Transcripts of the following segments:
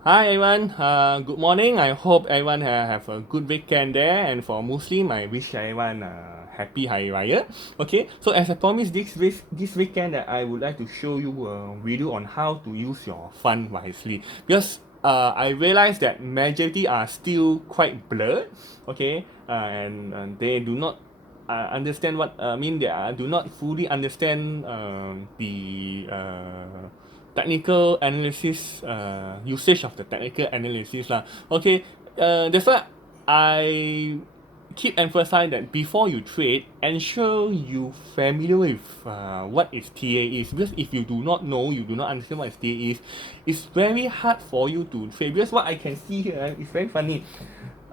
Hi everyone, good morning. I hope everyone have a good weekend there. And for Muslim, I wish everyone happy Hari Raya. Okay, so as I promised this weekend that I would like to show you a video on how to use your fund wisely. Because I realized that majority are still quite blurred. Okay, and they do not understand what mean they do not fully understand the technical analysis usage of the technical analysis lah. Okay, that's why I keep emphasizing that before you trade, ensure you familiar with what is TA is, because if you do not know, you do not understand what is TA is, it's very hard for you to trade. Because what I can see here is very funny.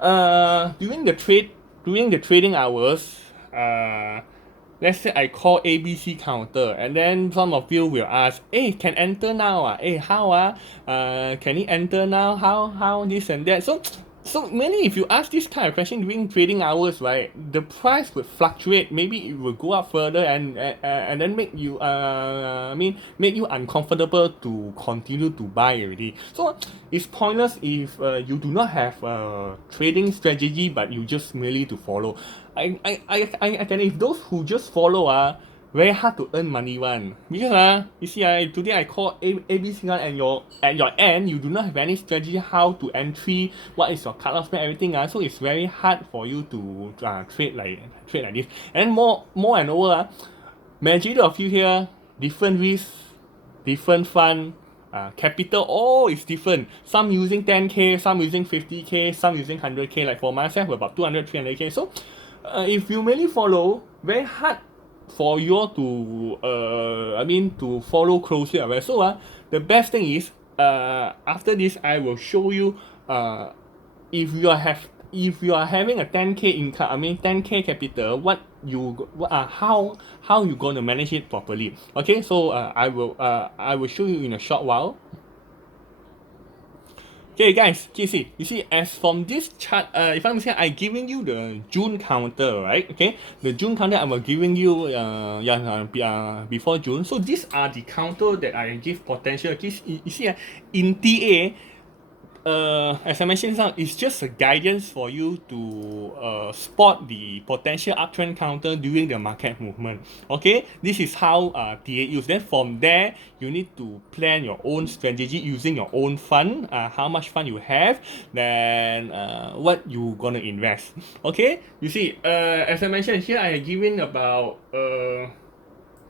During the trading hours, let's say I call ABC counter, and then some of you will ask, hey, can enter now? Hey, how? Can he enter now? How this and that? So many, if you ask this kind of question during trading hours, right, the price would fluctuate. Maybe it will go up further and then make you make you uncomfortable to continue to buy already. So it's pointless if you do not have a trading strategy, but you just merely to follow. I tell you, if those who just follow very hard to earn money one. Because you see today I call ABC one, and at your end you do not have any strategy how to entry, what is your cut off spread, everything so it's very hard for you to trade like this. And more and over majority of you here, different risks, different fund, capital, all is different. Some using 10k, some using 50k, some using 100k. Like for myself, about 200, 300k. So, if you mainly follow, very hard for you all to to follow closely. Right? So, the best thing is, after this, I will show you, if you have if you are having a 10k income, 10k capital, how you gonna manage it properly. Okay, so I will show you in a short while. Okay guys, you see as from this chart, if I'm saying I giving you the June counter, right? Okay, the June counter I was giving you before June. So these are the counter that I give potential. Okay, you see in TA, as I mentioned now, it's just a guidance for you to spot the potential uptrend counter during the market movement. Okay, this is how TA use. Then from there, you need to plan your own strategy using your own fund. How much fund you have, then what you gonna invest. Okay, you see, as I mentioned here, I have given about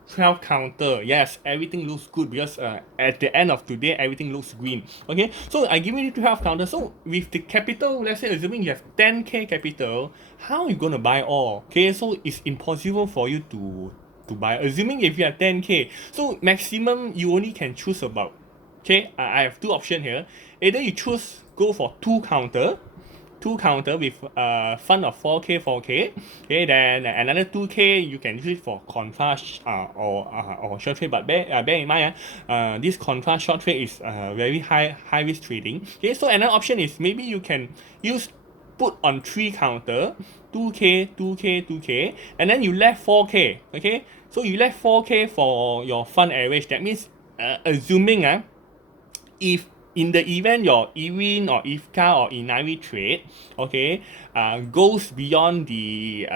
12 counter. Yes, everything looks good because at the end of today, everything looks green. Okay, so I give you 12 counter. So with the capital, let's say assuming you have 10k capital, how are you gonna buy all? Okay, so it's impossible for you to buy. Assuming if you have 10k, so maximum you only can choose about. Okay, I have two options here. Either you choose go for two counter with fund of 4k. Okay, then another 2k you can use it for contrast or short trade. But bear in mind this contrast short trade is very high risk trading. Okay, so another option is maybe you can use put on three counter, 2k, and then you left 4k. Okay, so you left 4k for your fund average. That means assuming if in the event your Ewin or IFCA or Inari trade, okay, goes beyond the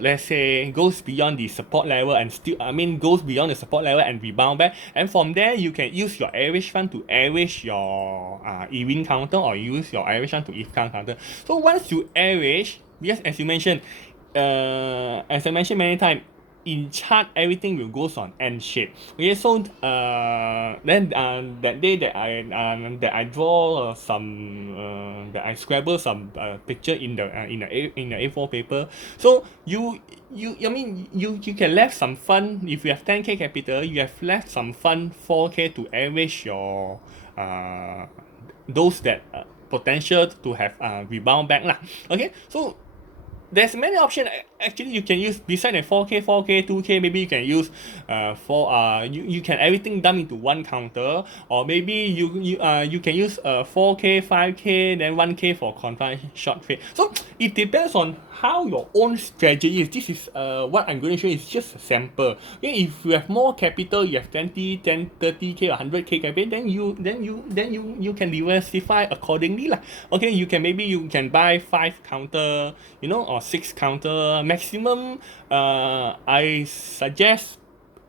let's say goes beyond the support level and still goes beyond the support level and rebound back, and from there you can use your average fund to average your Ewin counter, or use your average fund to IFCA counter. So once you average, yes, as I mentioned many times, in chart everything will goes on N shape. Okay, so then that day that I draw some that I scribble some picture in the A4 paper. So you can left some fund. If you have 10k capital, you have left some fund 4k to average your those that potential to have rebound back lah. Okay, so there's many options. Actually, you can use beside the 4K, 4K, 2K. Maybe you can use you can everything done into one counter, or maybe you can use 4K, 5K, then 1K for confined short fade. So it depends on how your own strategy is. This is what I'm going to show you is just a sample. Okay, if you have more capital, you have 20, 10, 30K or 100K capital, then you can diversify accordingly lah. Okay, you can buy 5 counter, or 6 counter maximum. I suggest,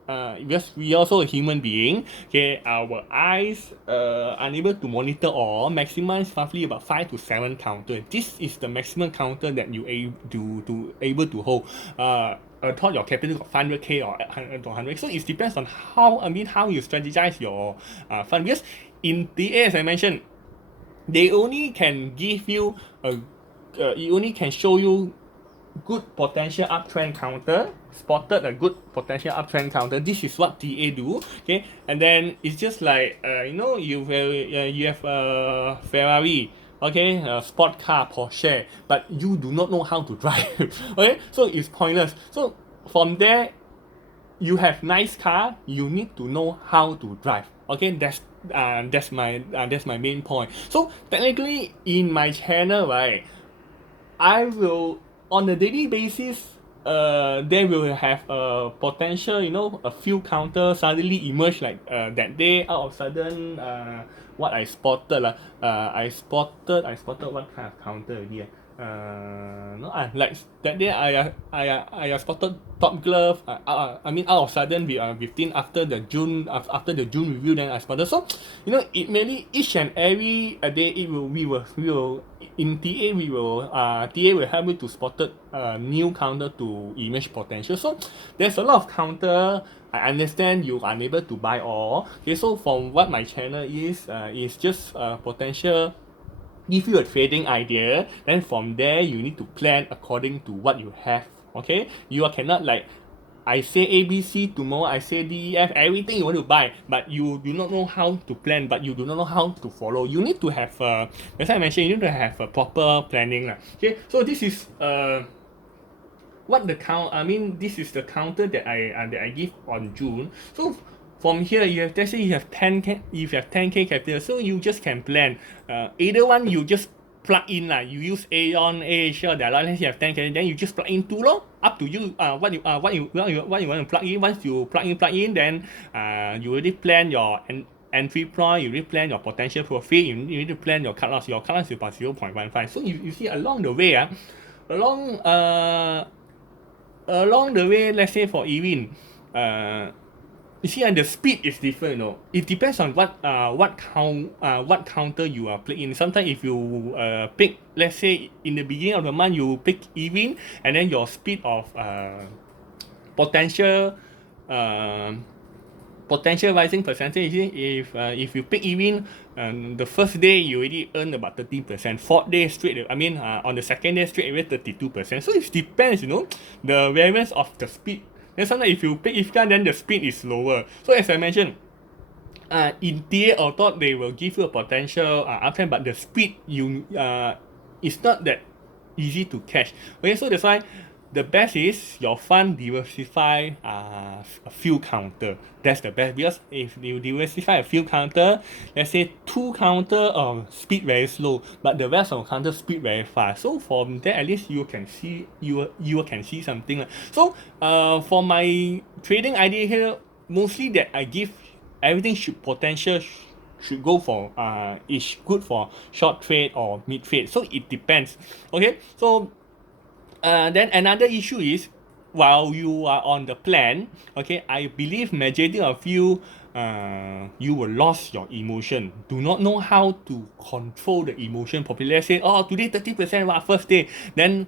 because we also a human being, okay, our eyes unable to monitor all, maximum is roughly about 5 to 7 counter. This is the maximum counter that you able to hold. Thought your capital of 500K or 100, so it depends on how you strategize your fund. Because in the as I mentioned, they only can give you it only can show you good potential uptrend counter, spotted a good potential uptrend counter. This is what TA do. Okay, and then it's just like you have a Ferrari, okay, a sport car, Porsche, but you do not know how to drive. Okay, so it's pointless. So from there, you have nice car, you need to know how to drive. Okay, that's my main point. So technically in my channel, right, I will on a daily basis, there will have a potential, a few counters suddenly emerge, like that day out of sudden, what I spotted lah. I spotted what kind of counter already. No, like that day I spotted Top Glove. I mean out of sudden within after the June review, then I spotted. So it mainly each and every day we will in TA TA will help you to spotted new counter to image potential. So there's a lot of counter. I understand you are unable to buy all. Okay, so from what my channel is just potential, give you a trading idea. Then from there you need to plan according to what you have. Okay, you cannot like I say ABC, tomorrow I say DEF, everything you want to buy, but you do not know how to plan, but you do not know how to follow. You need to have as I mentioned, you need to have a proper planning. Okay, so this is this is the counter that I give on June. So from here, let's say you have 10K, if you have 10K capital, so you just can plan. Either one you just plug in lah. You use Aeon, Asia, there are let's say you have 10K, then you just plug in two lor. Up to you. What you want to plug in. Once you plug in, then you already plan your entry point, you already plan your potential profit, you need to plan your cut loss. Your cut loss is about 0.15. So you see along the way, along the way, let's say for Ewin, you see, the speed is different. It depends on what counter you are playing. Sometimes if you pick, let's say in the beginning of the month you pick Ewin, and then your speed of potential rising percentage, if you pick Ewin, the first day you already earn about 13%, fourth day straight, on the second day straight away 32%. So it depends, the variance of the speed. Then sometimes if you pick Ifkan, then the speed is lower. So as I mentioned, in TA or thought they will give you a potential uptrend, but the speed it's not that easy to catch. Okay, so that's why the best is your fund diversify a few counter. That's the best, because if you diversify a few counter, let's say 2 counter speed very slow, but the rest of counter speed very fast. So from there at least you can see something. So for my trading idea here, mostly that I give everything should go for is good for short trade or mid trade. So it depends. Okay, so then another issue is, while you are on the plan, okay, I believe majority of you you will lose your emotion, do not know how to control the emotion properly. Let's say, today 30%, first day, then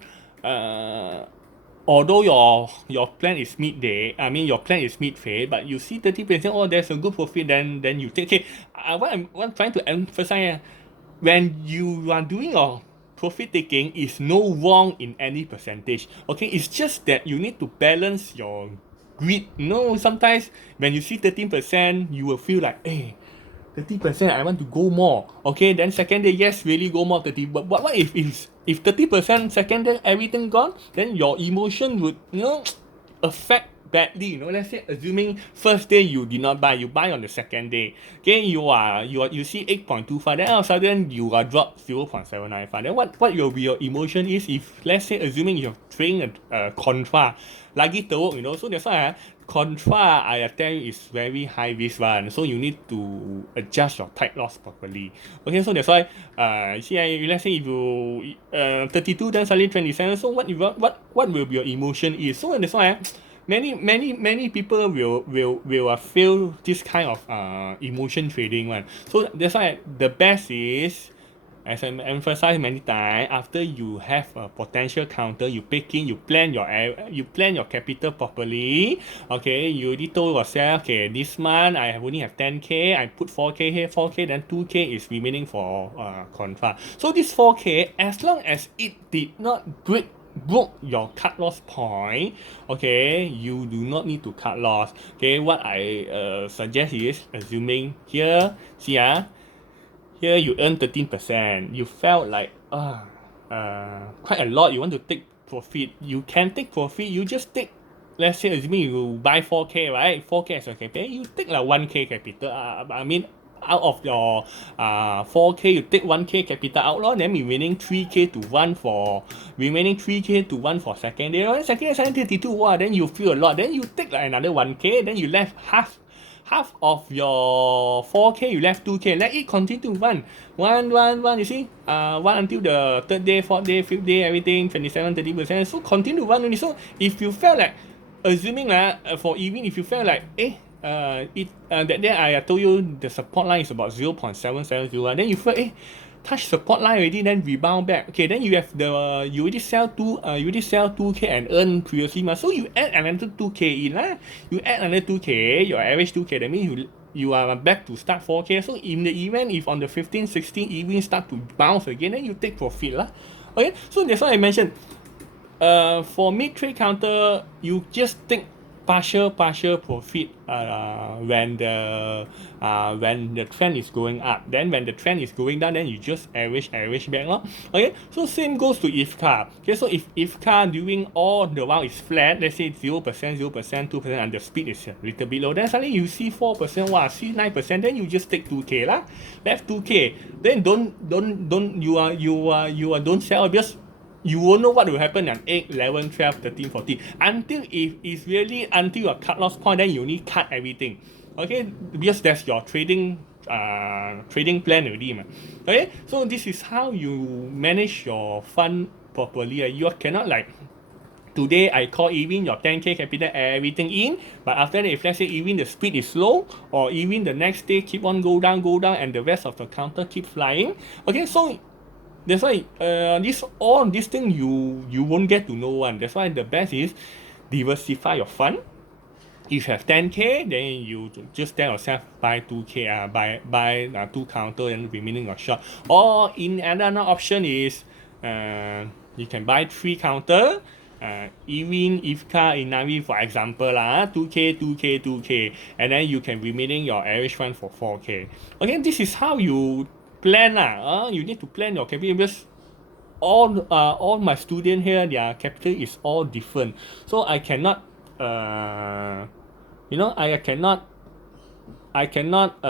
although your plan is midday, your plan is mid-trade, but you see 30%, there's a good profit, then you take. Okay, what I'm trying to emphasize, when you are doing your profit taking, is no wrong in any percentage. Okay, it's just that you need to balance your greed. Sometimes when you see 13%, you will feel like, 30%, I want to go more. Okay, then second day, yes, really go more 30. But what if 30% second day everything gone, then your emotion would affect badly. Let's say assuming first day you did not buy, you buy on the second day. Okay, you see 8.25, then all of a sudden you are dropped 0.795. Then what will be your emotion is if let's say assuming you're trading a contra, lagi teruk, so that's why contra I tell you is very high risk one, so you need to adjust your take loss properly. Okay, so that's why see, let's say if you 32 then suddenly 27, so what will be your emotion is, so that's why many people will feel this kind of emotion trading one. So that's why the best is, as I emphasized many times, after you have a potential counter, you pick in, you plan your capital properly. Okay, you already told yourself, okay, this month I only have 10k, I put 4k here, 4k, then 2k is remaining for contra. So this 4k, as long as it did not broke your cut loss point, okay, you do not need to cut loss. Okay, what I suggest is assuming here, see here you earn 13%. You felt like quite a lot. You want to take profit. You can take profit. You just take, let's say assuming you buy 4k, right? 4k as your capital. You take like 1k capital. I mean, out of your 4k, you take 1k capital out, then remaining 3k to 1 for second day. Second day 32, wow, then you feel a lot. Then you take like another 1k, then you left half of your 4k, you left 2k. Let it continue to run. One, you see? One until the third day, fourth day, fifth day, everything, 27, 30%. So continue to run only. So if you felt like, assuming for even if you felt like, that day I told you the support line is about 0.770, then you felt, touch support line already, then rebound back. Okay, then you have you already sell 2k and earn previously, so you add another 2k in, you add another 2k, your average 2k, that means you are back to start 4k. So in the event if on the 15, 16 even start to bounce again, then you take profit Okay, so that's why I mentioned for mid trade counter, you just take partial profit when the trend is going up. Then when the trend is going down, then you just average back. Okay, so same goes to IFCA. Okay, so if IFCA during all the while is flat, let's say 0%, 2%, and the speed is a little bit low, then suddenly you see 4%, wow, see 9%, then you just take 2k left 2k. Then don't sell, because you won't know what will happen at 8, 11, 12, 13, 14. Until if it's really until your cut loss point, then you need cut everything. Okay, because that's your trading plan already. Okay, so this is how you manage your fund properly. You cannot like, today I call even your 10k capital everything in, but after that if let's say even the speed is slow, or even the next day keep on go down and the rest of the counter keep flying. Okay, so that's why this thing you won't get to know one. That's why the best is diversify your fund. If you have 10k, then you just tell yourself buy 2k, buy 2 counter and remaining your short. Or in another option is you can buy 3 counter. Even IFCA, Inavi, for example, 2k, and then you can remaining your average fund for 4k. Okay, this is how you plan you need to plan your capital, because all my students here, their capital is all different, so I cannot I cannot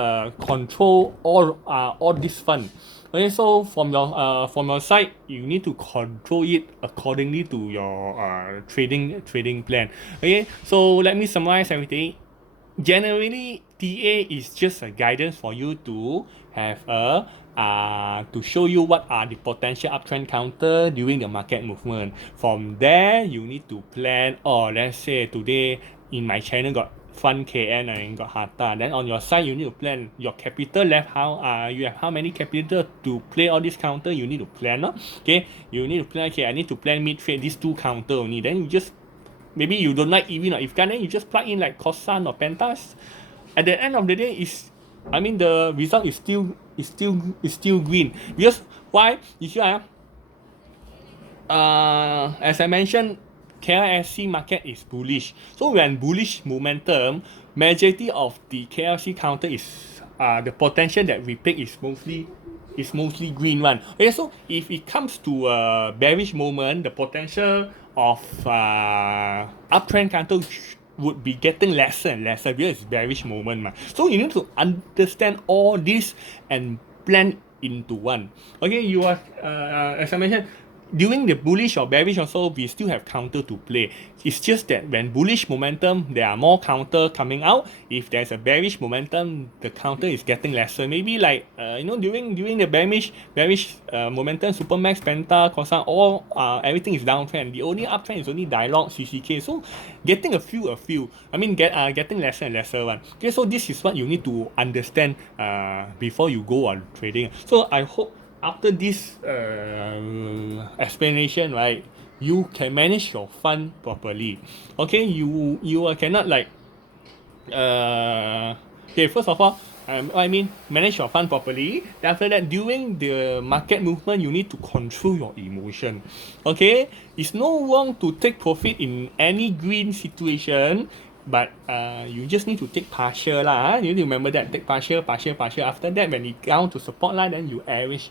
control all this fund. Okay, so from your side, you need to control it accordingly to your trading plan. Okay, so let me summarize everything. Generally, TA is just a guidance for you to have to show you what are the potential uptrend counter during the market movement. From there, you need to plan. Or let's say today in my channel got Fund KN and got Hata. Then on your side, you need to plan your capital left. You have how many capital to play all this counter? You need to plan. Okay, you need to plan. Okay, I need to plan mid trade these 2 counter only. Then you just, maybe you don't like even or IFCA, then you just plug in like Kosan or Pentas. At the end of the day, the result is still green. Because why? You see, as I mentioned, KLSC market is bullish. So when bullish momentum, majority of the KLC counter is the potential that we pick is mostly green one. Okay, so if it comes to a bearish moment, the potential of uptrend counter would be getting lesser and lesser because it's bearish moment. So you need to understand all this and plan into one. Okay, you are as I mentioned, during the bullish or bearish also, we still have counter to play. It's just that when bullish momentum, there are more counter coming out. If there's a bearish momentum, the counter is getting lesser. Maybe like during the bearish momentum, Supermax, Penta, Corsa, all everything is downtrend. The only uptrend is only Dialog, CCK. So getting a few. Getting lesser and lesser one. Okay, so this is what you need to understand before you go on trading. So I hope after this explanation, right, you can manage your fund properly. Okay, you cannot like okay, first of all, I mean manage your fund properly. Then after that, during the market movement, you need to control your emotion. Okay, it's no wrong to take profit in any green situation, but you just need to take partial lah. You need to remember that, take partial. After that, when it down to support line, then you average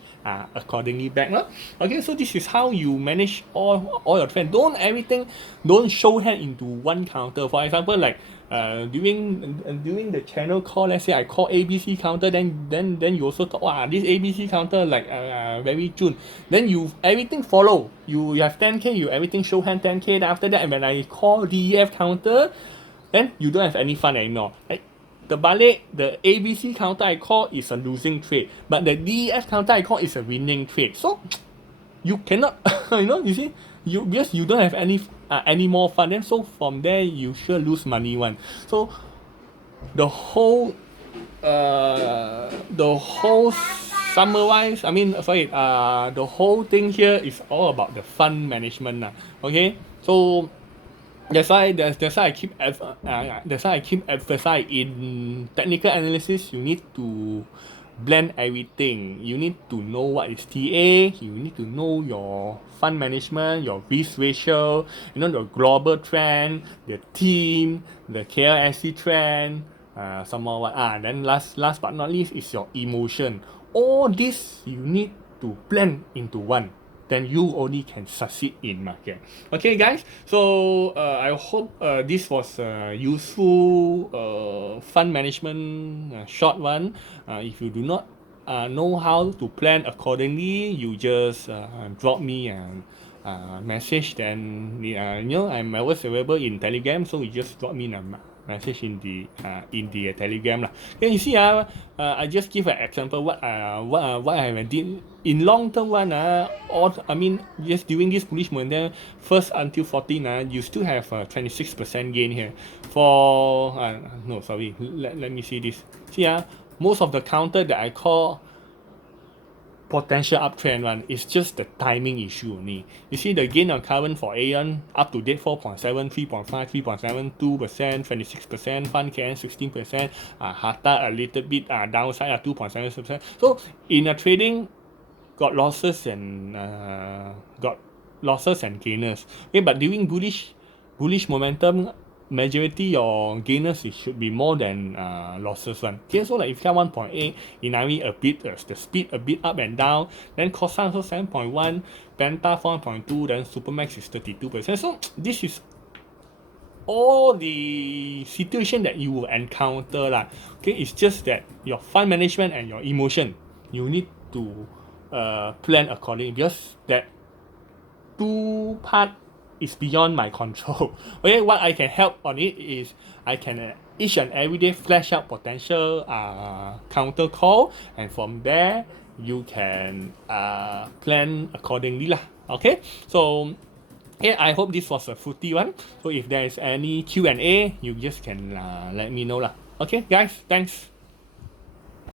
accordingly back lah. Okay, so this is how you manage all your trend. Don't show hand into one counter. For example, like during the channel call, let's say I call ABC counter, then you also thought, wow, this ABC counter like very June. Then you everything follow. You have 10k, you everything show hand 10k. Then after that, and when I call DEF counter, then you don't have any fun anymore. Like the ABC counter I call is a losing trade, but the DEF counter I call is a winning trade. So you cannot, you see, because you don't have any more fun. Then so from there you sure lose money one. So the whole summarize, the whole thing here is all about the fund management okay, so that's why I keep emphasizing in technical analysis. You need to blend everything. You need to know what is TA. You need to know your fund management, your risk ratio, the global trend, the team, the KLSC trend, some more what. Then last but not least is your emotion. All this you need to blend into one. Then you only can succeed in market. Okay, guys. So I hope this was a useful fund management short one. If you do not know how to plan accordingly, you just drop me a message. Then I'm always available in Telegram, so you just drop me a message in the Telegram lah. Then you see I just give an example what I did in long term one just during this bullish momentum first until 14 you still have 26% gain here for no sorry let me see this. See most of the counter that I call potential uptrend one is just the timing issue only. You see the gain on current for Aeon up to date 4.7, 3.5, 3.72%, 26%, Fund KN 16%, Hata a little bit downside at 2.7%. So in a trading got losses and gainers. Okay, but during bullish momentum, majority your gainers it should be more than losses one. Okay, so like if you have 1.8, Inari a bit the speed a bit up and down, then Corsa also 7.1, Penta 4.2, then Supermax is 32%. So this is all the situation that you will encounter lah. Okay, it's just that your fund management and your emotion, you need to plan accordingly, because that two part is beyond my control. Okay, what I can help on it is I can each and every day flash out potential counter call, and from there you can plan accordingly lah. Okay, so I hope this was a fruity one. So if there is any Q&A, you just can let me know lah. Okay guys, thanks.